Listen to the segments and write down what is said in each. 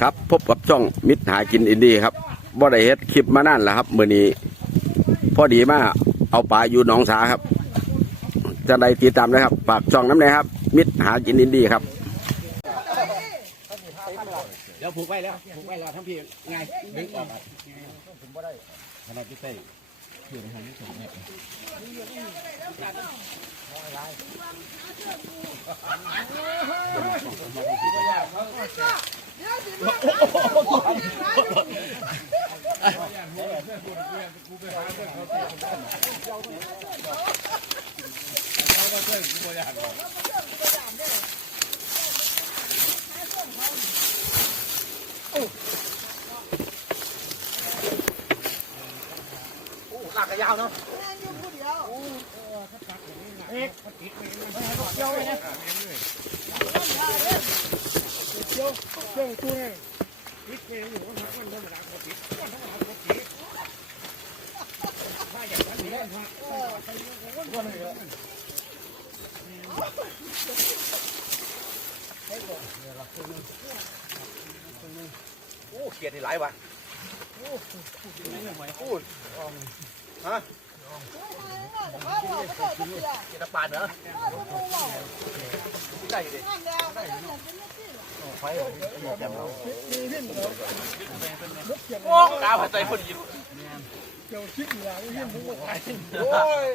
ครับพบกับช่องมิตรหากินอินดี้ครับบ่ได้เฮ็ดคลิปมานานแล้วครับมื้อนี้พอดีมาเอาปลาอยู่หนองสาครับ จะได้ติดตามนะครับฝากช่องน้ำแน่ครับ มิตรหากินอินดี้ครับเดี๋ยวผูกไว้แล้วผูกไว้แล้วทั้งพี่ไงดึงออกอะขนาดที่ใส่เพื่อนทางนี้ถูกไหม ลาก โอ้เกียดนี่หลายว่ะโอ้พูดฮะเกียดตะปาดเหรอได้อยู่ดิ โอ้กาผัดใจคนยู่โอ้ย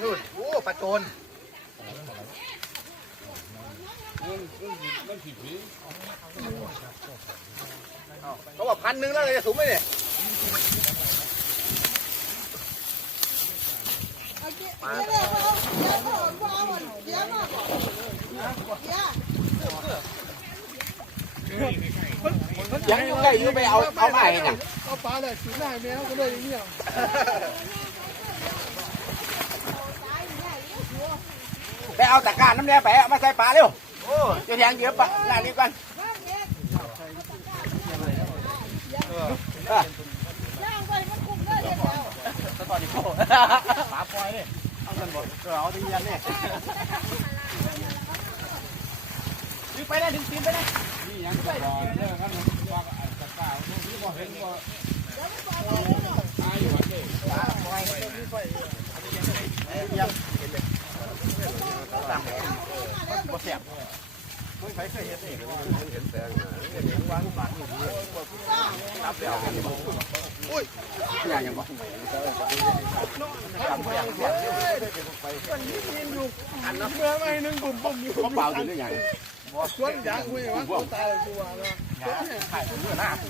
นู่นโอ้ปลาโจนเขาบอกพันหนึ่งแล้วเลยจะสูงไหมเนี่ย ยังอยู่ใกล้อยู่ไปเอาเอามาให้น่ะเอาปลาเลยสีหน้าแมวก็เลยอย่างเงี้ยไปเอาตะกร้ารน้ำแดงไปเอามาใส่ปลาเร็วโอ้เดี๋ยวแทงเยอะปะน่ารีบกัน ตอนนี้โอ้ปลาปล่อยเลยเอาเงินหมดเอาที่ยันเนี่ยดึงไปได้ดึงตีนไปได้นี่ยังก็รอเรื่องกันว่าตะกร้านี่บ่เห็นบ่ตายอยู่หันเด้ปลาปล่อยบ่แซ่บอย่างยังบ่ เมื่อไม่นึงปุ่มปุ่มอยู่เขาเปล่าอยู่ด้วยอย่างชวนอยากคุยว่าเขาตายเลยกูว่าแล้วถ่ายเมื่อหน้าใ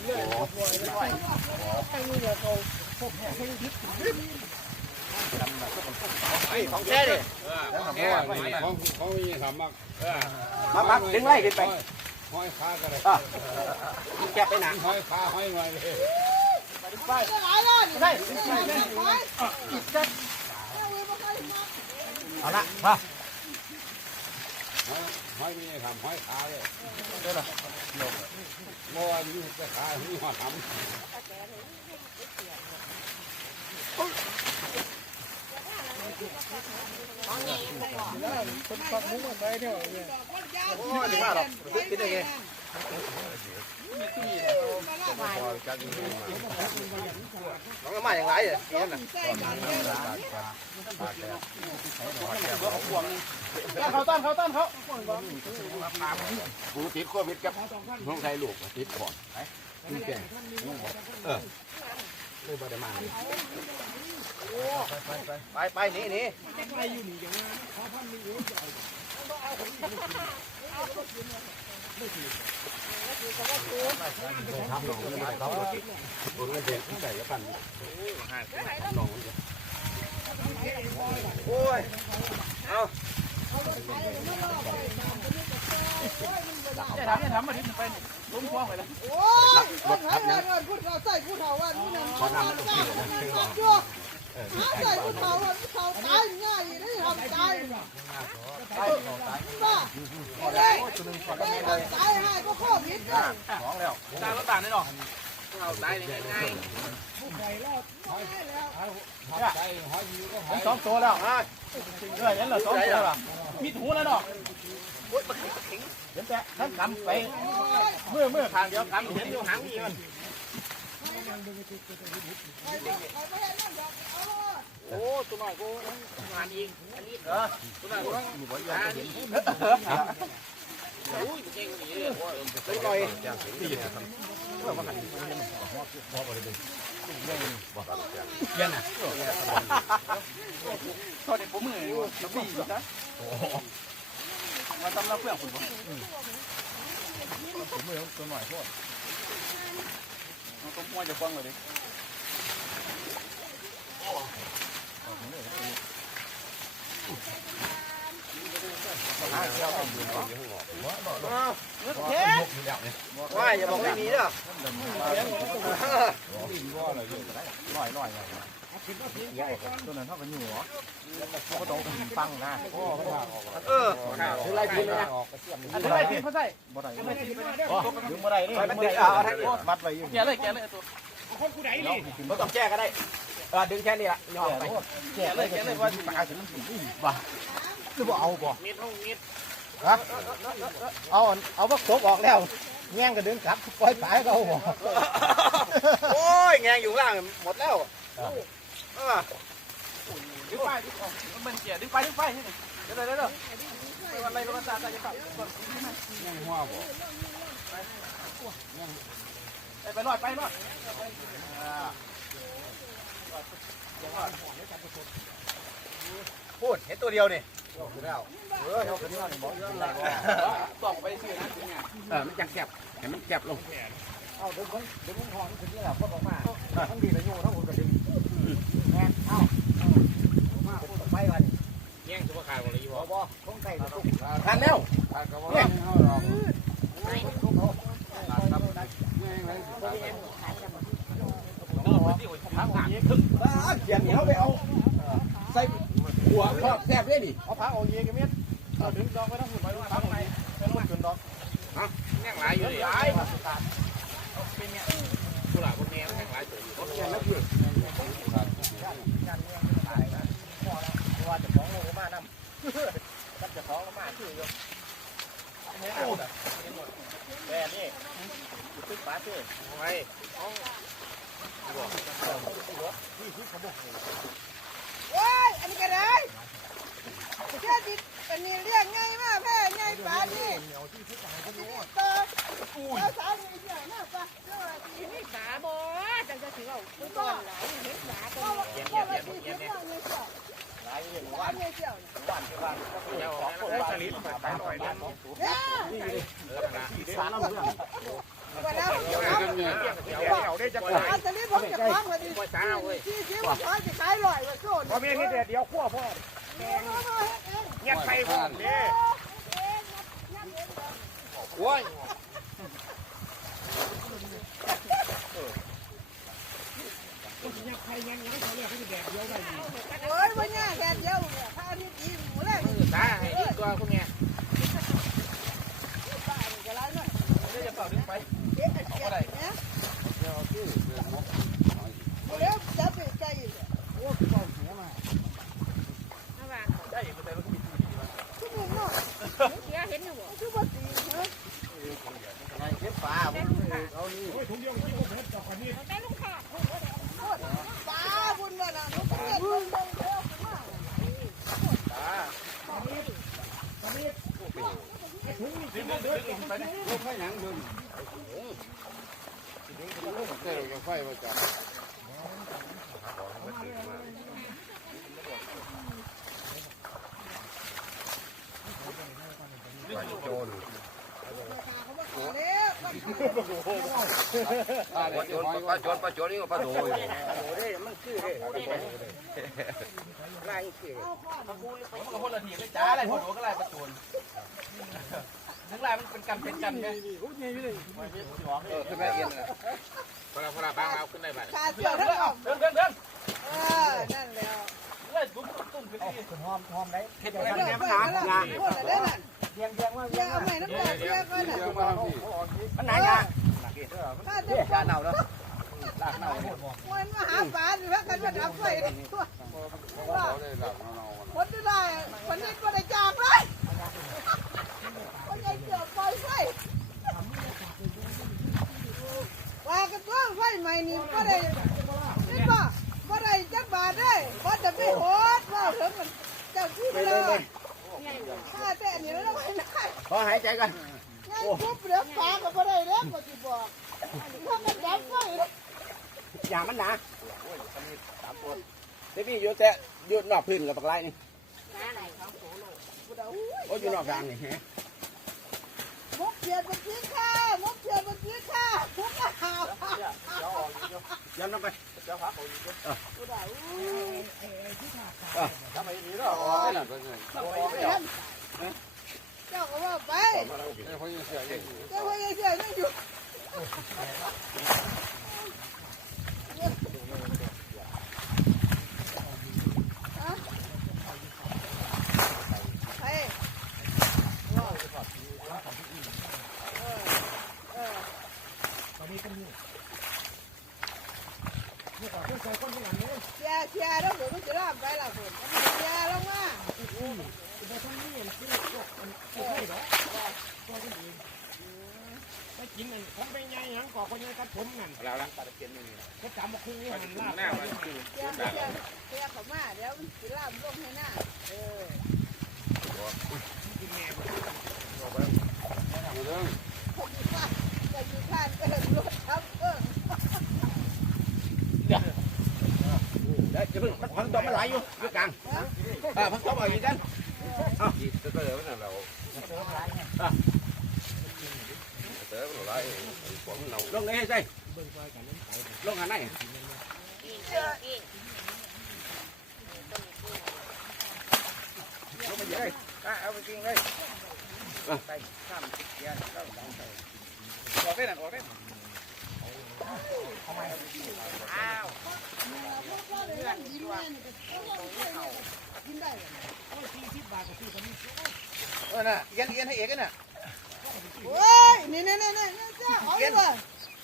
ห้มึงเขาของแท้ดิของของมีทำมากมามาดึงไล่ขึ้นไปห้อยขาก็ได้แกไปหนังห้อยขาห้อยหน่อยเลย เอาละมาห้อยมีทำห้อยขาเลยเด้อเมื่อวานนี้จะขาที่หัวทำคนปักมุ้งอะไรเนี่ยเนี่ยโอ้ยดีมากหรอกคิดได้ไง น้องก็มาอย่างไรอะนี่น่ะเขาต้อนเขาต้อนเขาผู้ติดโควิดกับน้องชายลูกติดก่อนนี่แกเออเลยบ่ได้มาไปไปหนีหนี โอ้ยเอาจะทำจะทำมาที่ไปล้มคว้างไปแล้วโอ้ยคนไทยเงินพูดเราใส่ผู้เฒ่าวันนี้นั่นเขาทำได้หาใส่ผู้เฒ่าวันผู้เฒ่าตายง่ายได้ทำ ตายบ้าเฮ้ยทำตายให้ก็ข้อผิดเลยสองแล้วตามรถต่างได้หรอเอาตายง่ายผัดใจหอยอยู่ก็หอยสองตัวแล้วอะเรื่อยนั้นเหรอสองตัวแล้วมีหูแล้วเนาะเห็นแต่ท่านกำไปเมื่อเมื่อทางเดียวกำเห็นอยู่หางมีมัน โอ้ตัวน้อยกูงานอีกอันนี้เออตัวน้อยกูต้องงานอีกโอ้ยเก่งดีเลยลอยทอดในผมมืออยู่แล้วปีซะมาตำรับเพื่อนคุณบ่ผมมือตัวหน่อยพวกต้องมัวจะฟังเลยดิว่าอย่าบอกไม่มีเด้อว่าอะไรอยู่หน่ อยอยตัวนั้นเขาเป็นอยู่หรอเขาก็ต้องฟังนะเออถึงไรทีเลยนะอันนี้ทีเขาใส่บ่ได้ดึงบ่ได้นี่มันดึงเอามัดไว้อยู่แกเลยแกเลยตัวบ่ไม่ต้องแก้ก็ได้เออดึงแค่นี้ละย่อไปแก้เลยแก้เลยว่าปากถึงมันบ่คือบ่เอาบ่มีดห้องมีดฮะเอาเอาพวกศพออกแล้วแง่งก็ดึงกลับปล่อยปลายเขาบ่โอ้ยแง่งอยู่ล่างหมดแล้ว เออดึงไปดึงออกมันเกียดึงไปดึงไปนี่เดี๋ยวเดี๋ยวเดี๋ยวไปวันไรวันตาตาจะขับยังหัวบ่ไปรอดไปรอดพูดเห็นตัวเดียวนี่ส่องไปสินะจริงอะเออมันจังแคบให้มันแคบลงเอาดึงคนดึงคนทองคนนี้แหละพวกออกมาทั้งดีและโย่ทั้งหมดก็ดึง แง่เอาไปวันแย่งตัวขาดหมดเลยอีบ่บ่คงใส่กระตุกทันแล้วทันก็ว่าเฮาหรอกตัดครับง่ายเลยเขียนเหนียวไปเอาหัวทอดแซ่บเลยดิเอาผ้าออกเยกันเม็ดเอาดึงดอกไปทั้งหุ่นไปทั้งไปไปลงจนดอก แย่งหลายอยู่เลยหลายเป็นเนี่ยกูหลายคนแม่แย่งหลายตัวอยู่ ว่าจะฟ้องลงมานำก็จะฟ้องลงมาคืออยู่แม่นี่ ตึกป้าตื้อไปโอ้ยอันนี้ก็ได้แค่ติดอันนี้เรียกง่ายมากแม่ง่ายปานนี่อันนี้ต่อต่อสาวนี่เดียวนะปะเรื่องอะไรทีนี้สาบอจังจะถือเอาคุณก่อนหลายเห็นสาก็ว่าก็ว่าทีเดียวเนี่ยเจ้าหลายอย่างบ้านเนี่ยเจ้าบ้านที่บ้านก็คือของคนบ้านสลิดไปหน่อยบ้านของสูงเนี่ยสารน้ำเรื่อง วันเนี่ยเดี๋ยวได้จะอันนี้ผมจะฟังว่าดีที่ที่ว่าขายจะขายลอยว่าโซนพอมีที่เดียวขั้วพ่อเองเองเองเงียบไปพ่อเนี่ยโอ้ยโอ้ยวันนี้แดดเดียวเนี่ยพระอาทิตย์ยิ้มหมูแรกตาให้ดีตัวพวก ปใจอยู่ ระหว่าง ได้อยู่แต่รถมี ทุกคนเนาะ เสียเห็น เด้อตาเด็กหอยปลาจนปลาจนนี่ก็ปลาโดยมันก็คนละทีก็จ้าอะไรพอดูก็ไรประตูนทั้งไรมันเป็นกันเป็นกันไงเออขึ้นแม่เอียนเลยพอเราพอเราบ้างเราขึ้นได้ไหมขาเสือทั้งออกเดินเดินเดินเออนั่นแล้วเลยตุ้มตุ้มขึ้นดีหอมหอมได้เห็ดเรื่อะไรองเนี่ยเบิ่งแล้วพูดแล้วน่ะ เลี้ยงเลี้ยงว่าเรื่องเอาใหม่น้ำตาเสียก่อนน่ะเรียวมาทำพี่มันหนายาถ้าจะเดี๋ยวฟัจางนเอาเนาะมันมาหาปลาหรือว่ากันมาดับไฟเลยว่าเขาได้หลักเราคนที่ได้คนนี้ก็ได้จางเลยคนใหญ่เกี่ยวปล่อยไฟว่ากันว่าไฟใหม่นี่ก็ได้นี่ป่ะก็ได้จักบาทได้ก็จะไม่โหดว่าถึงมันเจ้าที่เลย ข้าแต่นี่แล้วไม่ได้ขอหายใจกันง่ายปุ๊บเดี๋ยวฟ้าก็บ่ได้แล้วก็สิบอกถ้ามันดับไฟอย่ามันหนาเดี๋ยวพี่อยู่แต่อยู่นอกพื้นกับปากไล่นี่โอ้อยู่นอกกลางนี่ฮะ ขียนบันทึกค่ะมุกเขียนบันทึกค่ะมุกข่าวยันลงไปทำไมนี่เราออกไม่หลังเป็นไงเจ้าก็ว่าไปไอ้คนยังเสียยังเจ้าว่ายังเสียยังอยู่ไปเชียร์เชียร์แล้วเดี๋ยวมันจะล่ามไปละคนเชียร์ลงมา ไปกินนั่นผมไปไงยังก่อคนยังกัดผมนั่น แล้วละปลาตะเพียนนี่ ก็จำ มาคุยหันลาบหน้ามันเชียเชียร์เชียร์เขามาเดี๋ยวมันจะล่ามลงให้หน้าเออเรื่องจะอยู่ข้างเอิ้นรถทับเอิ้นเดี๋ยวจะเพิ่งพังตัวมันไหลอยู่อยู่กลางอ่าพังตัวเอาอีกกันยีเตอร์เตอร์มันเราเตอร์มันไรผมเราลงเลยให้ใส่ลงหันไหนลงเอ้ยร์เข้าหลังไปออกไหนกออกได้ เออน่ะเอียนเอียนให้เอกกันน่ะโอ้ยนี่นี่นี่นี่นี่จ้าเอาดีกว่า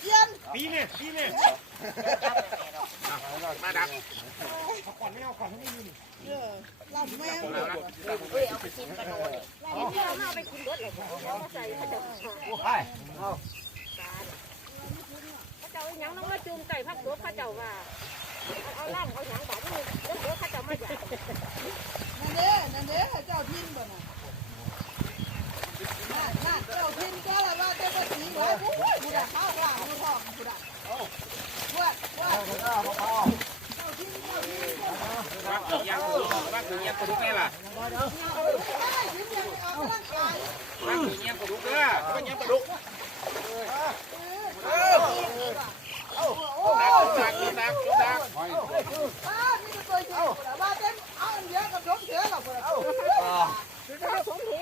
เย็นปีเนี่ยปีเนี่ยมาดับ เอาก่อนไม่เอาก่อนให้ไม่ยืนเออลำแม่งเฮ้ยเอาไปกินกันเลยเห็นที่เราเอาไปกินรถเลยเอามาใส่เขาจะไปเขาจะเอายังน้องมาจูงไก่พักตัวเขาเจ้าว่าเอาล่างเอาหยังแบบนี้เดี๋ยวเขาจะมาอยากนั่นเด้นั่นเด้เจ้าทิ้นบ่น่ะนั่นนั่นเจ้าทิ้นก็ละว่าเจ้าก็ทิ้งไว้โอ้ยกูด่าข้าวกลางกูทองกูด่าว่าว่าว่าคือยังว่าคือยังกระดูกไงล่ะไม่ทิ้งยังไม่ออกร่างกายว่าคือยังกระดูกเด้อว่า ยังกระดูก โอ้โห ดักดักดักดัก ห้อย ป้ามีตัวจริงแต่ว่าเต้นเอาอันเดียวกับล้มเสือหรอกคนละ สมที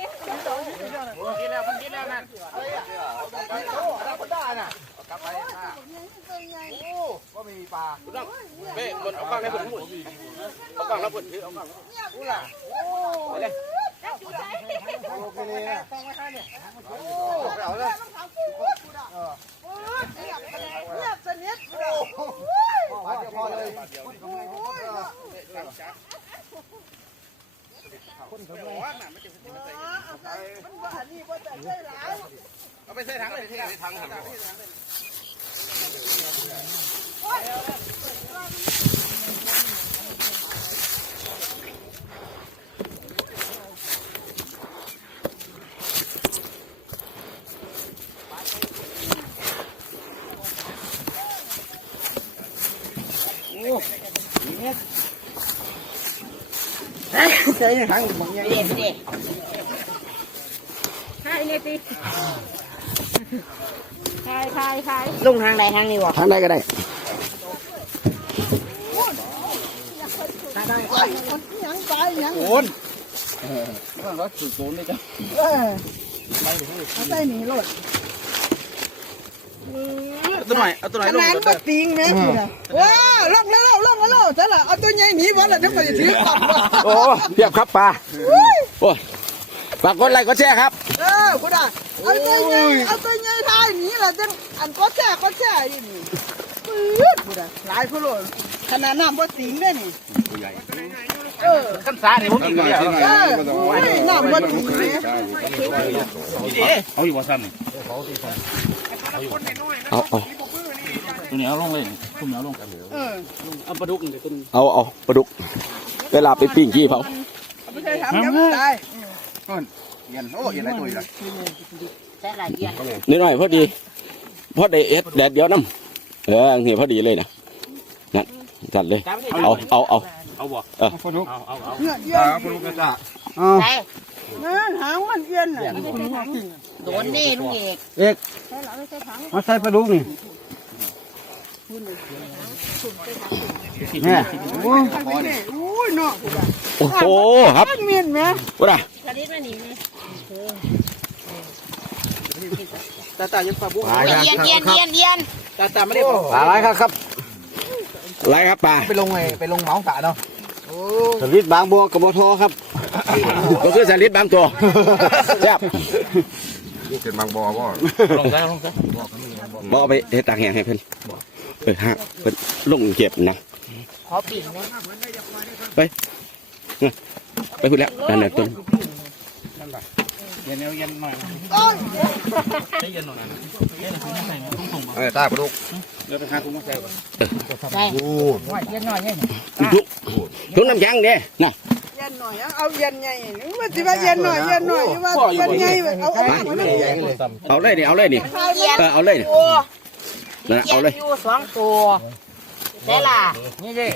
กินแล้วมันกินแล้วนั่น กลับไป ก็มีปลา เบ้บนเอากล้องให้ผมหมุนเอากล้องแล้วผมถือเอากล้อง กูล่ะ ไปเลย โอเคเลยอะ เอาเลยต้องทำกูกูด่าโอ้ยเงียบเงียบสนิทกูด่าโอ้ย ปลาเดียวพอเลย โอ้ย คนเขาร้อนน่ะไม่จะเอาใส่มันบ่อันนี้บ่แต่ใส่หลายเอาไปใส่ถังเลยที่ไหนถังถัง ใส่ถังบางอย่างเด็ดเด็ดใช่เนี่ยสิใช่ใช่ใช่ลงทางใดทางนี้วะทางไหนก็ได้โอ้ยมันยังตายยังโอนมันรถสูงสูงนี่จ้ะเออเอาใส่หนีรถ ตัวหน่อยเอาตัวหน่อยขลงนาดบ่ติงแม่กูน่ะว้าลงแล้วลงแล้วซะล่ะเอาตัวใหญ่หนีบ่ล่ะเดี๋ยวก็จะถือตับบ่โอ้เพียบครับปลาโอ้ยฝากกดไลค์กดแชร์ครับเออกูด่าเอาตัวใหญ่เอาตัวใหญ่ทายหนีล่ะจังอันก็แช่ก็แช่อีนี่ปื๊ดพูดอะหลายพะโลขนาดน้ำบ่สิงได้นี่เออขั้นสาเนี่ยผมอีกเดียวเออโอ้ยน้ำบ่สิงเลยเอาอยู่ว่าสั้นนี่ เอาเอาตัวนี้เอาลงเลยตัวนี้เอาลงเออเอาปลาดุกนี่ตัวเอาเอาปลาดุกเวลาไปปิ้งขี้เผาเอาไปใช้ทำเดี๋ยวมันตายเย็นโอ้เย็นไรตัวอีกละนิดหน่อยพอดีพอได้เอ็ดแดดเดียวน้ำเออนี่พอดีเลยนะนั่นจัดเลยเอาเอาเอาเอาบ่เออเอาเอาเอาเงือกเย็นปลุกกระจ่า นั่นหางมันเย็นน่ะโดนนี่ลุงเอกมาใส่ปลาดุกนี่เนี่ยไปนี่อุ้ยเนาะโอ้โหครับมันเมียนแหมว่าชนิดมันนี่นี่ตาตายังปลาบุกเยียนเยียนเยียนเยียนตาตาไม่ได้บอกอะไรครับครับไรครับปลาไปลงไงไปลงเหมาสาเนาะสลิดบางบัวกับบทอครับ ก็คือสลิดบางตัวแซ่บเป็นบางบ่อบ่ลงซะลงซะบเอาไปเฮ็ดตากแห้งให้เพิ่นเออฮะเพิ่นลงเก็บนะขอปิ่นนะไปพูดแล้วนั่นแหละต้นเย็นเย็นหน่อยโอ้ยใช้เย็นหน่อยนะเย็นคุณต้องใส่ต้องส่งเออตาปลาดุกเดี๋ยวไปหาคุณต้องใส่ก่อนใช่เย็นหน่อยเย็นทุกทุกน้ำยังเด้น่ะเย็นหน่อยเอาเย็นใหญ่นึกว่าสิว่าเย็นหน่อยเย็นหน่อยว่าเย็นใหญ่เอาเอาเอาเลยเอาเลยนี่เอาเลยนี่เย็นเออเอาเลยนี่ตัวนั่นน่ะเอาเลยอยู่สองตัวแต่ล่ะนี่ดิ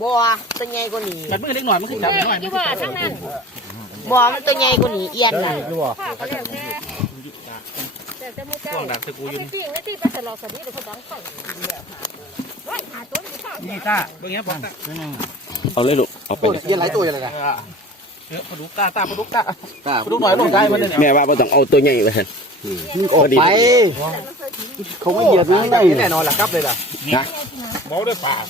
บัวตัวใหญ่กว่านี้จัดมือเล็กหน่อยมันขึ้นจับหน่อยที่ว่าทั้งนั้นบัวมันตัวใหญ่กว่านี้เอียนน่ะแต่จะไม่เจ้าช่วงดักตะกูเอายืไปนปิ้งแล้วที่ไปสลอกสนี้เดี๋ยวเขาดังฟังว่าหาตัวอยู่ข้าวนี่ตาเบื้องนี้บอกตา เอาเลยลูกเอาไปเลยเย็นไรตัวอะไรกันเออปลาดุกตาตาปลาดุกตาปลาดุกหน่อยลงได้มันเนี่ยแม่ว่าบ่ต้องเอาตัวใหญ่ไปเถอะออกไปเขาไม่เหยียดนะได้แน่นอนแหละครับเลยล่ะนะเมาด้วยปาก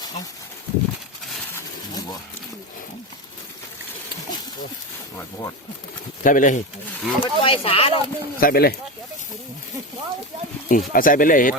ใส่ไปเลยเอาไปปล่อยสาเราใส่ไปเลยอืมเอาใส่ไปเลยเฮ็ด